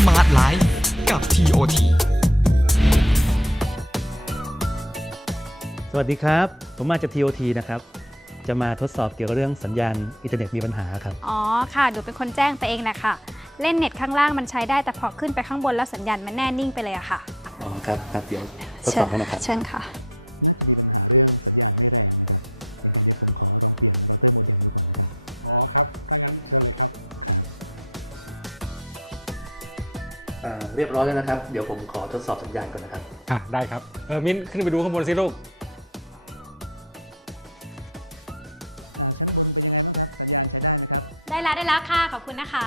Smart Life กับ TOT สวัสดีครับ ผมมาจาก TOT นะครับ จะมาทดสอบเกี่ยวกับเรื่องสัญญาณอินเทอร์เน็ตมีปัญหาครับ อ๋อค่ะหนูเป็นคนแจ้งไปเองนะคะเล่นเน็ตข้างล่างมันใช้ได้แต่พอขึ้นไปข้างบนแล้วสัญญาณมันแน่นิ่งไปเลยอะค่ะ อ๋อครับครับเดี๋ยวทดสอบให้นะครับ เชิญค่ะ เรียบร้อยแล้วนะครับ เดี๋ยวผมขอทดสอบสัญญาณก่อนนะครับอะได้ครับเออมิ้นขึ้นไปดูข้างบนสิลูกได้แล้วได้แล้วค่ะขอบคุณนะคะ